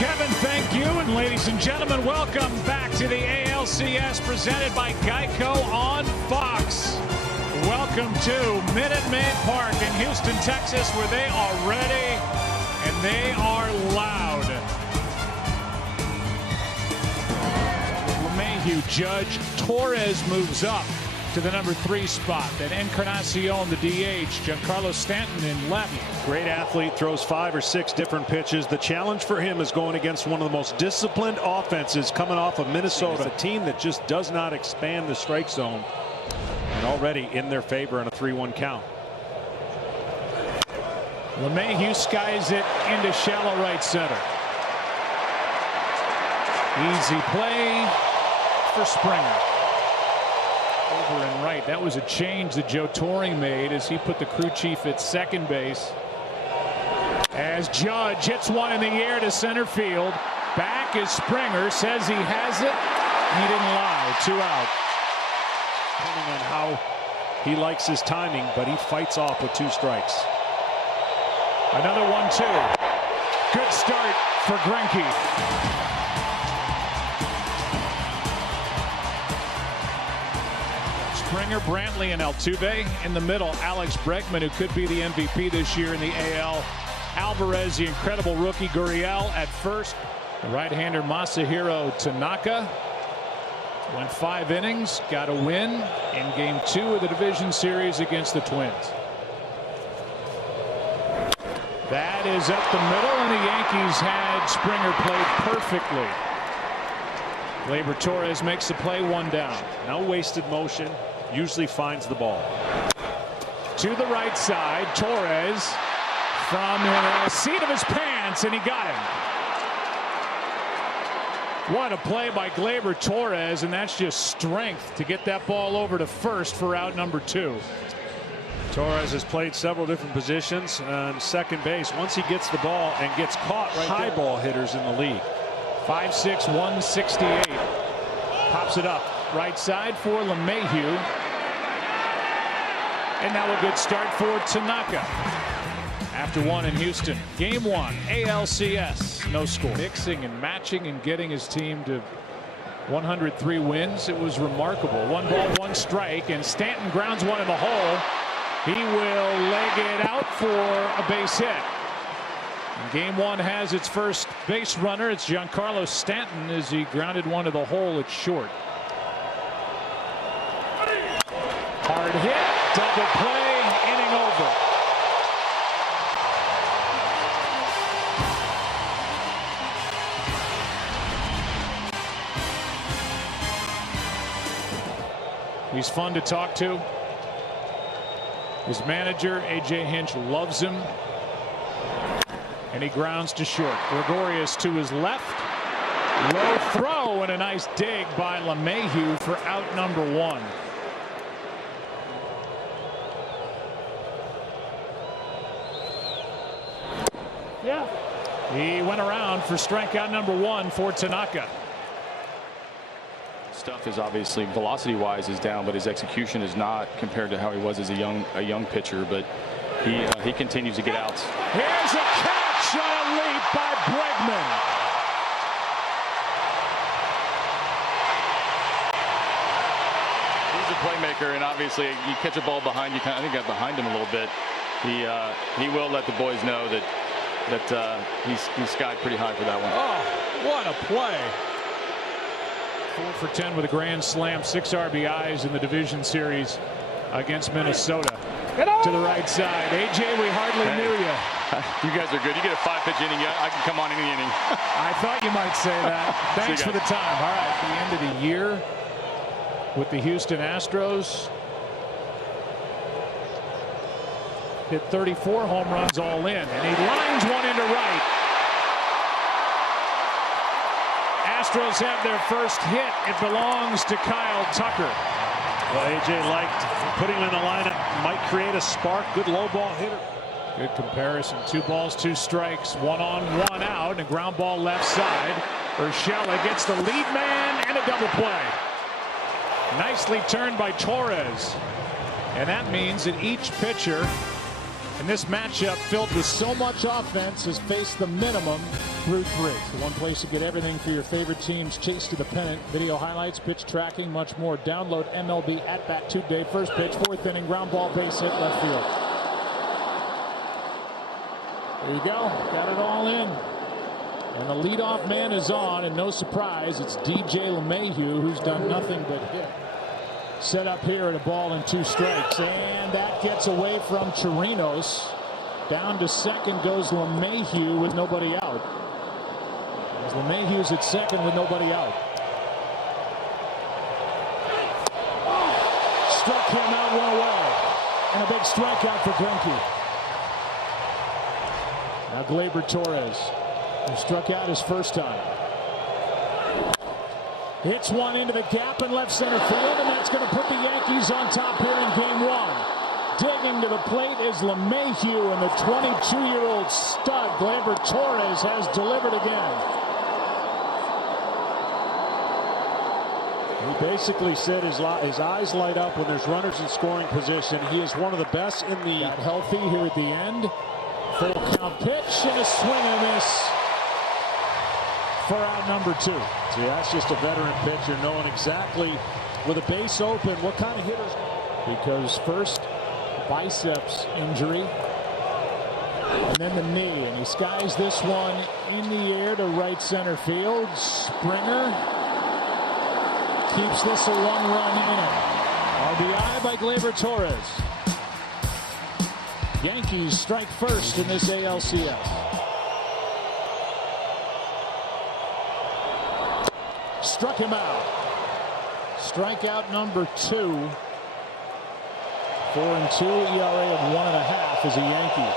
Kevin, thank you. And ladies and gentlemen, welcome back to the ALCS presented by Geico on Fox. Welcome to Minute Maid Park in Houston, Texas, where they are ready and they are loud. LeMahieu, Judge, Torres moves up to the number 3 spot. Then Encarnacion, the DH, Giancarlo Stanton in left. Great athlete, throws 5 or 6 different pitches. The challenge for him is going against one of the most disciplined offenses coming off of Minnesota, a team that just does not expand the strike zone, and already in their favor in a 3-1 count. LeMahieu skies it into shallow right center. Easy play for Springer. Over and right. That was a change that Joe Torre made as he put the crew chief at second base. As Judge hits one in the air to center field. Back is Springer, says he has it. He didn't lie. 2 out. Depending on how he likes his timing, but he fights off with 2 strikes. Another 1-2. Good start for Greinke. Springer, Brantley, and Altuve in the middle. Alex Bregman, who could be the MVP this year in the AL. Alvarez, the incredible rookie. Gurriel at first. The right-hander Masahiro Tanaka went 5 innings, got a win in Game 2 of the division series against the Twins. That is up the middle, and the Yankees had Springer played perfectly. Gleyber Torres makes the play, 1 down. No wasted motion. Usually finds the ball. To the right side, Torres from the seat of his pants, and he got him. What a play by Gleyber Torres, and that's just strength to get that ball over to first for out number 2. Torres has played several different positions on second base. Once he gets the ball and gets caught, high ball hitters in the league. 5'6", 168. Pops it up right side for LeMahieu. And now a good start for Tanaka. After 1 in Houston. Game 1, ALCS, no score. Mixing and matching and getting his team to 103 wins. It was remarkable. 1 ball, 1 strike, and Stanton grounds one in the hole. He will leg it out for a base hit. And Game 1 has its first base runner. It's Giancarlo Stanton as he grounded one to the hole at short. Hard hit, double play, inning over. He's fun to talk to. His manager, A.J. Hinch, loves him. And he grounds to short. Gregorius to his left. Low throw and a nice dig by LeMahieu for out number 1. Yeah. He went around for strikeout number 1 for Tanaka. Stuff is obviously velocity-wise is down, but his execution is not compared to how he was as a young pitcher. But he continues to get outs. Here's a catch on a leap by Bregman. He's a playmaker, and obviously you catch a ball behind you. I think got behind him a little bit. He will let the boys know that he's skied pretty high for that one. Oh, what a play! 4 for 10 with a grand slam, 6 RBIs in the division series against Minnesota. To the right side. AJ, we hardly knew you. You guys are good. You get a 5-pitch inning, I can come on any inning. I thought you might say that. Thanks for the time. All right, the end of the year with the Houston Astros. Hit 34 home runs all in, and he lines one into right. Astros have their first hit. It belongs to Kyle Tucker. Well, AJ liked putting him in the lineup. Might create a spark. Good low ball hitter. Good comparison. 2 balls, 2 strikes. 1 on, 1 out. And a ground ball left side. Urshela gets the lead man and a double play. Nicely turned by Torres. And that means that each pitcher And this matchup filled with so much offense has faced the minimum through 3. The one place to get everything for your favorite team's chase to the pennant. Video highlights, pitch tracking, much more. Download MLB At Bat today. First pitch, 4th inning, ground ball, base hit, left field. There you go. Got it all in. And the leadoff man is on, and no surprise, it's DJ LeMahieu, who's done nothing but hit. Set up here at a ball and 2 strikes, and that gets away from Chirinos. Down to second goes LeMahieu with nobody out. As LeMahieu's at second with nobody out. Struck him out, 1 away, and a big strikeout for Greinke. Now Gleyber Torres, who struck out his first time. Hits one into the gap in left center field, and that's going to put the Yankees on top here in game 1. Digging to the plate is LeMahieu, and the 22-year-old stud Gleyber Torres has delivered again. He basically said his eyes light up when there's runners in scoring position. He is one of the best in the... Got healthy here at the end. Full count pitch and a swing and a miss for out number 2. See, that's just a veteran pitcher knowing exactly with a base open what kind of hitters. Because first biceps injury and then the knee, and he skies this one in the air to right center field. Springer keeps this a 1-run inning. RBI by Gleyber Torres. Yankees strike first in this ALCS. Struck him out. Strikeout number 2. 4-2, ERA of 1.5 as a Yankee.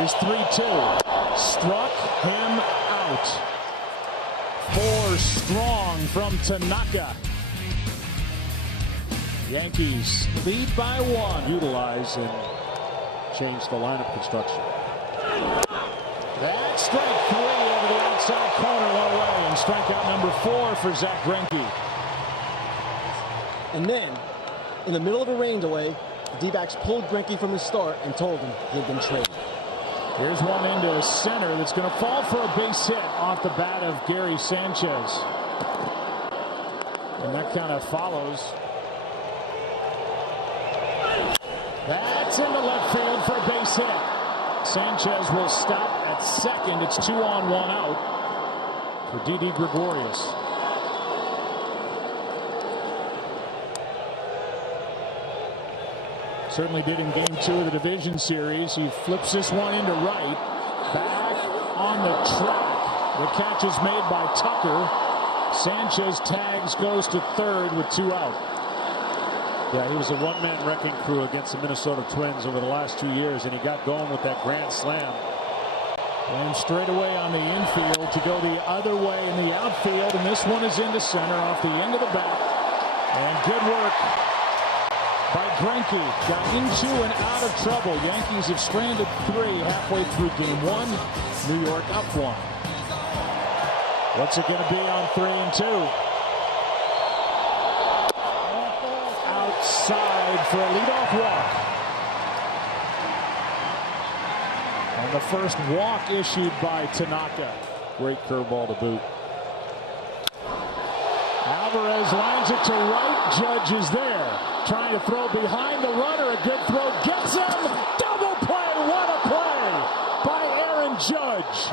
His 3-2. Struck him out. 4 strong from Tanaka. Yankees lead by 1. Utilize and change the lineup construction. That's strike 3 over the outside corner, 1 away, and strikeout number 4 for Zack Greinke. And then, in the middle of a rain delay, the D-backs pulled Greinke from the start and told him he had been traded. Here's one into center that's going to fall for a base hit off the bat of Gary Sanchez. And that kind of follows. That's into left field for a base hit. Sanchez will stop at second. It's 2 on, 1 out for Didi Gregorius. Certainly did in game 2 of the division series. He flips this one into right. Back on the track. The catch is made by Tucker. Sanchez tags, goes to third with 2 out. Yeah, he was a one-man wrecking crew against the Minnesota Twins over the last 2 years, and he got going with that grand slam. And straight away on the infield to go the other way in the outfield, and this one is into center off the end of the bat. And good work by Greinke. Got into and out of trouble. Yankees have stranded 3 halfway through game 1. New York up 1. What's it going to be on 3-2? Outside for a leadoff walk. And the first walk issued by Tanaka. Great curveball to boot. Alvarez lines it to right. Judge is there. Trying to throw behind the runner. A good throw. Gets him. Double play. What a play by Aaron Judge.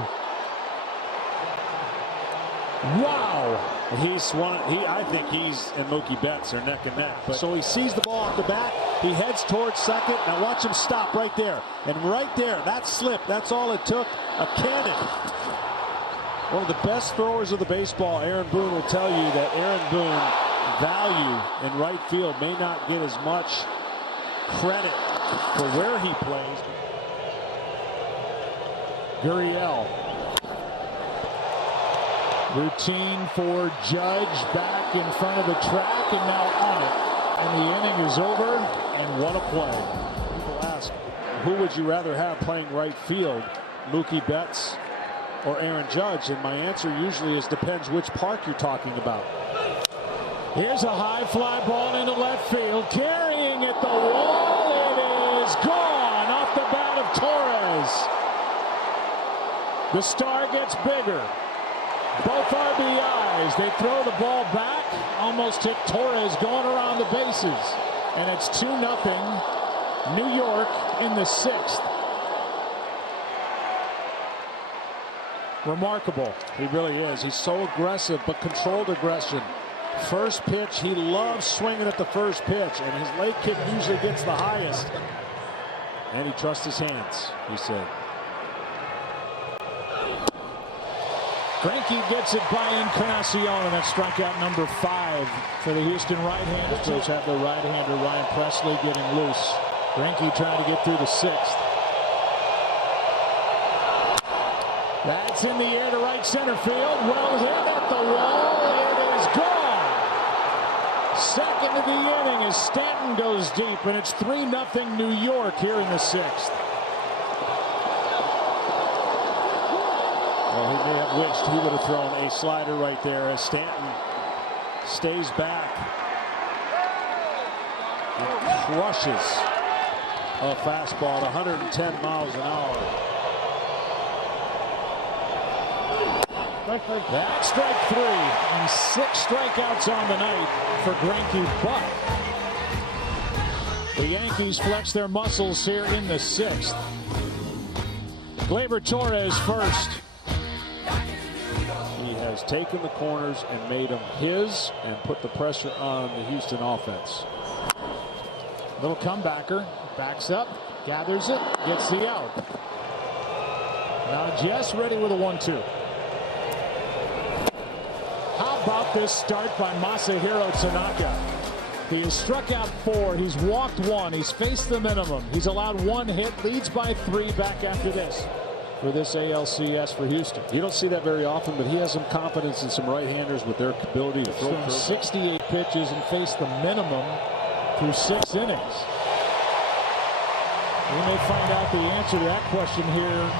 Wow. I think he's and Mookie Betts are neck and neck. But so he sees the ball off the bat. He heads towards second. Now watch him stop right there. And right there, that slip, that's all it took. A cannon. One of the best throwers of the baseball, Aaron Boone, will tell you that Aaron Boone value in right field may not get as much credit for where he plays. Gurriel. Routine for Judge back in front of the track and now on it. And the inning is over, and what a play. People ask, who would you rather have playing right field, Mookie Betts or Aaron Judge? And my answer usually is depends which park you're talking about. Here's a high fly ball into left field. Carrying it the wall. It is gone off the bat of Torres. The star gets bigger. Both RBIs. They throw the ball back. Almost hit Torres going around the bases. And it's 2-0 New York in the 6th. Remarkable. He really is. He's so aggressive, but controlled aggression. First pitch, he loves swinging at the first pitch, and his leg kick usually gets the highest. And he trusts his hands, he said. Greinke gets it by Encarnacion, and that's strikeout number 5 for the Houston right-hander. Astros have the right-hander Ryan Presley getting loose. Greinke trying to get through the 6th. That's in the air to right center field. Well hit at the wall. It is gone. Second of the inning as Stanton goes deep, and it's 3-0 New York here in the 6th. Well, he may have wished he would have thrown a slider right there as Stanton stays back and crushes a fastball at 110 miles an hour. That's strike 3, and 6 strikeouts on the night for Greinke, but the Yankees flex their muscles here in the 6th. Gleyber Torres first. He has taken the corners and made them his and put the pressure on the Houston offense. Little comebacker, backs up, gathers it, gets the out. Now Jess ready with a 1-2. How about this start by Masahiro Tanaka? He has struck out 4. He's walked 1. He's faced the minimum. He's allowed 1 hit. Leads by 3 back after this for this ALCS for Houston. You don't see that very often, but he has some confidence in some right-handers with their ability to throw. 68 pitches and faced the minimum through 6 innings. We may find out the answer to that question here.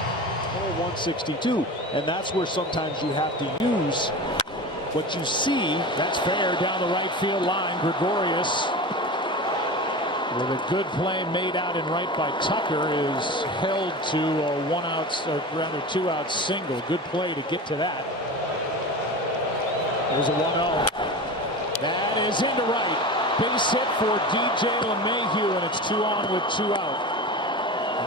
162, and that's where sometimes you have to use what you see. That's fair down the right field line. Gregorius with a good play made out in right by Tucker is held to a 2-out single. Good play to get to that. There's a 1-0. That is into right. Base hit for DJ LeMahieu, and it's 2 on with 2 out.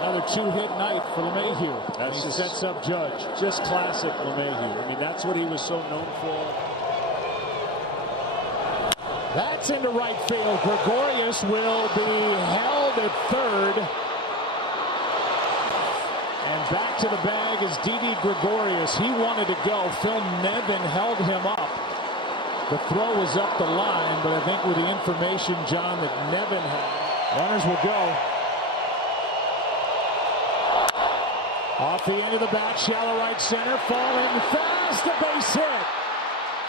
Another 2-hit night for LeMahieu. That's just sets up Judge. Just classic LeMahieu. I mean, that's what he was so known for. That's into right field. Gregorius will be held at third. And back to the bag is Didi Gregorius. He wanted to go. Phil Nevin held him up. The throw was up the line, but I think with the information, John, that Nevin had, runners will go. Off the end of the bat, shallow right center, falling fast, a base hit.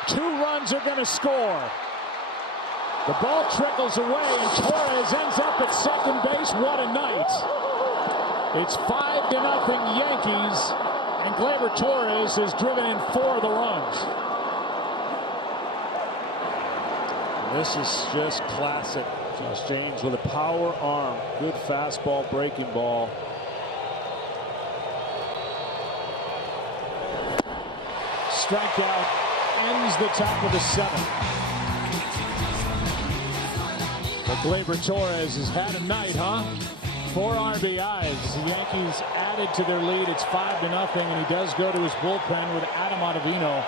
2 runs are going to score. The ball trickles away, and Torres ends up at second base. What a night. It's 5-0 Yankees, and Gleyber Torres has driven in 4 of the runs. This is just classic. Josh James with a power arm. Good fastball, breaking ball. Strikeout ends the top of the 7th. But Gleyber Torres has had a night, huh? 4 RBIs. The Yankees added to their lead. It's 5-0, and he does go to his bullpen with Adam Ottavino.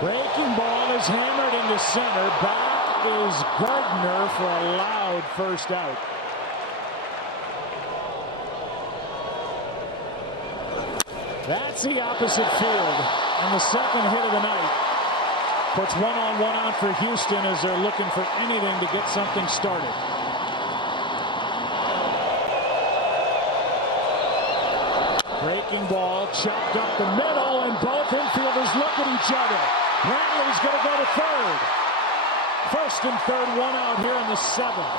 Breaking ball is hammered into center. Back is Gardner for a loud first out. That's the opposite field, and the second hit of the night puts 1-on, 1 out for Houston as they're looking for anything to get something started. Breaking ball, chopped up the middle, and both infielders look at each other. Brantley's going to go to third. First and third, 1 out here in the 7th.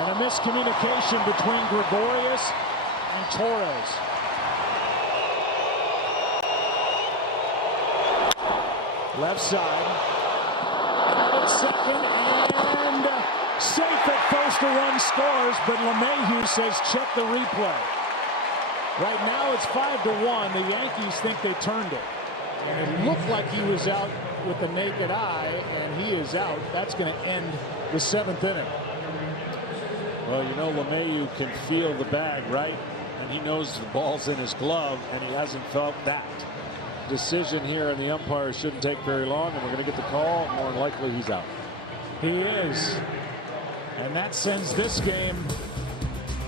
And a miscommunication between Gregorius and Torres. Left side. Out at second, and Safe at first, a run scores, but LeMahieu says check the replay. Right now it's 5-1. The Yankees think they turned it. And it looked like he was out with the naked eye, and he is out. That's going to end the 7th inning. Well, you know, LeMahieu can feel the bag, right? And he knows the ball's in his glove, and he hasn't felt that. Decision here, and the umpire shouldn't take very long, and we're going to get the call. More than likely, he's out. He is. And that sends this game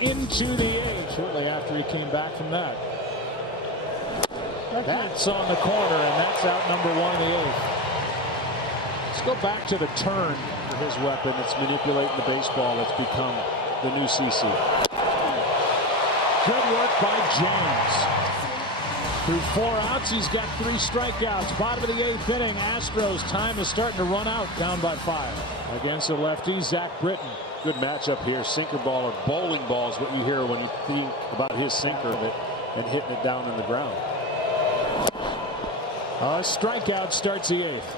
into the 8th shortly after he came back from that. That's on the corner, and that's out number 1 in the 8th. Let's go back to the turn. His weapon, it's manipulating the baseball. It's become the new CC. Good work by James. Through 4 outs, he's got 3 strikeouts. Bottom of the 8th inning, Astros time is starting to run out, down by 5. Against the lefty, Zack Greinke. Good matchup here. Sinker ball or bowling ball is what you hear when you think about his sinker and hitting it down in the ground. A strikeout starts the 8th.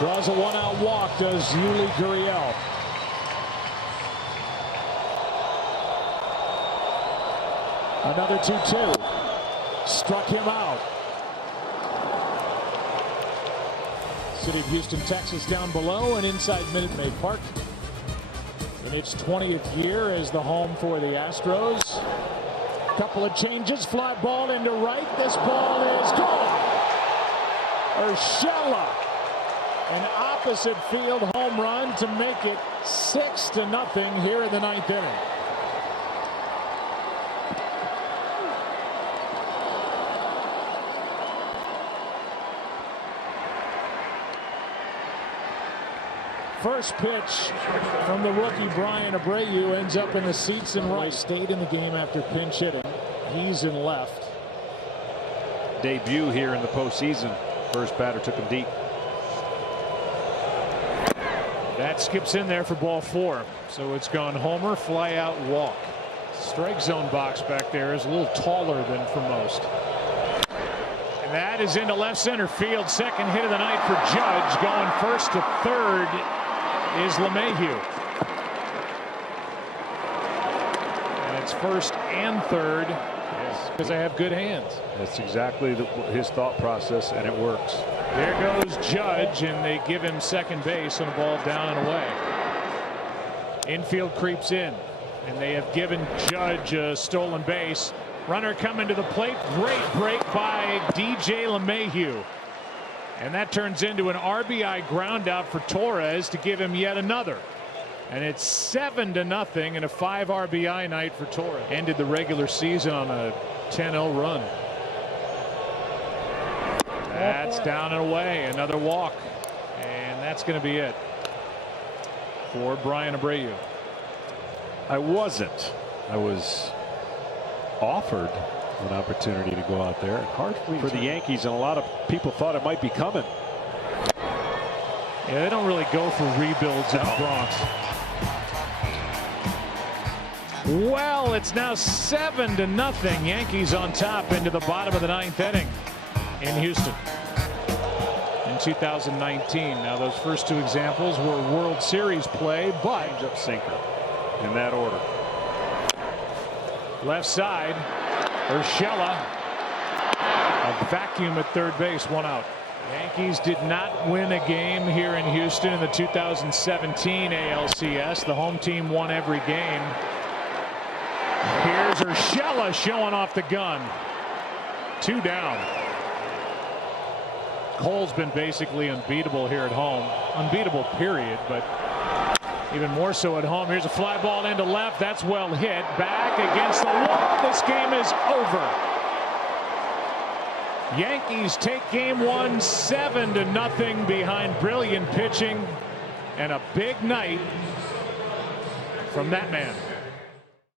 Draws a 1-out walk, does Yuli Gurriel. Another 2-2. Struck him out. City of Houston, Texas down below and inside Minute Maid Park. In its 20th year as the home for the Astros. Couple of changes, fly ball into right. This ball is gone. Urshela. An opposite field home run to make it 6-0 here in the 9th inning. First pitch from the rookie Brian Abreu ends up in the seats and right. Stayed in the game after pinch hitting. He's in left. Debut here in the postseason. First batter took him deep. That skips in there for ball 4. So it's gone homer, fly out, walk. Strike zone box back there is a little taller than for most. And that is into left center field. Second hit of the night for Judge. Going first to third is LeMahieu. And it's first and third because I have good hands. That's exactly his thought process, and it works. There goes Judge, and they give him second base on a ball down and away. Infield creeps in, and they have given Judge a stolen base. Runner coming to the plate. Great break by DJ LeMahieu. And that turns into an RBI ground out for Torres to give him yet another. And it's 7-0 and a 5 RBI night for Torres. Ended the regular season on a 10-0 run. That's down and away. Another walk. And that's going to be it for Brian Abreu. I wasn't. I was offered an opportunity to go out there. Hard for the Yankees, and a lot of people thought it might be coming. Yeah, they don't really go for rebuilds in the Bronx. Well, it's now 7-0. Yankees on top into the bottom of the 9th inning in Houston in 2019. Now, those first 2 examples were World Series play, but Change-up sinker in that order. Left side, Urshela. A vacuum at third base, 1 out. Yankees did not win a game here in Houston in the 2017 ALCS. The home team won every game. Here's Urshela showing off the gun. 2 down. Cole's been basically unbeatable here at home. Unbeatable, period, but even more so at home. Here's a fly ball into left. That's well hit. Back against the wall. This game is over. Yankees take game 1 7-0 behind brilliant pitching and a big night from that man.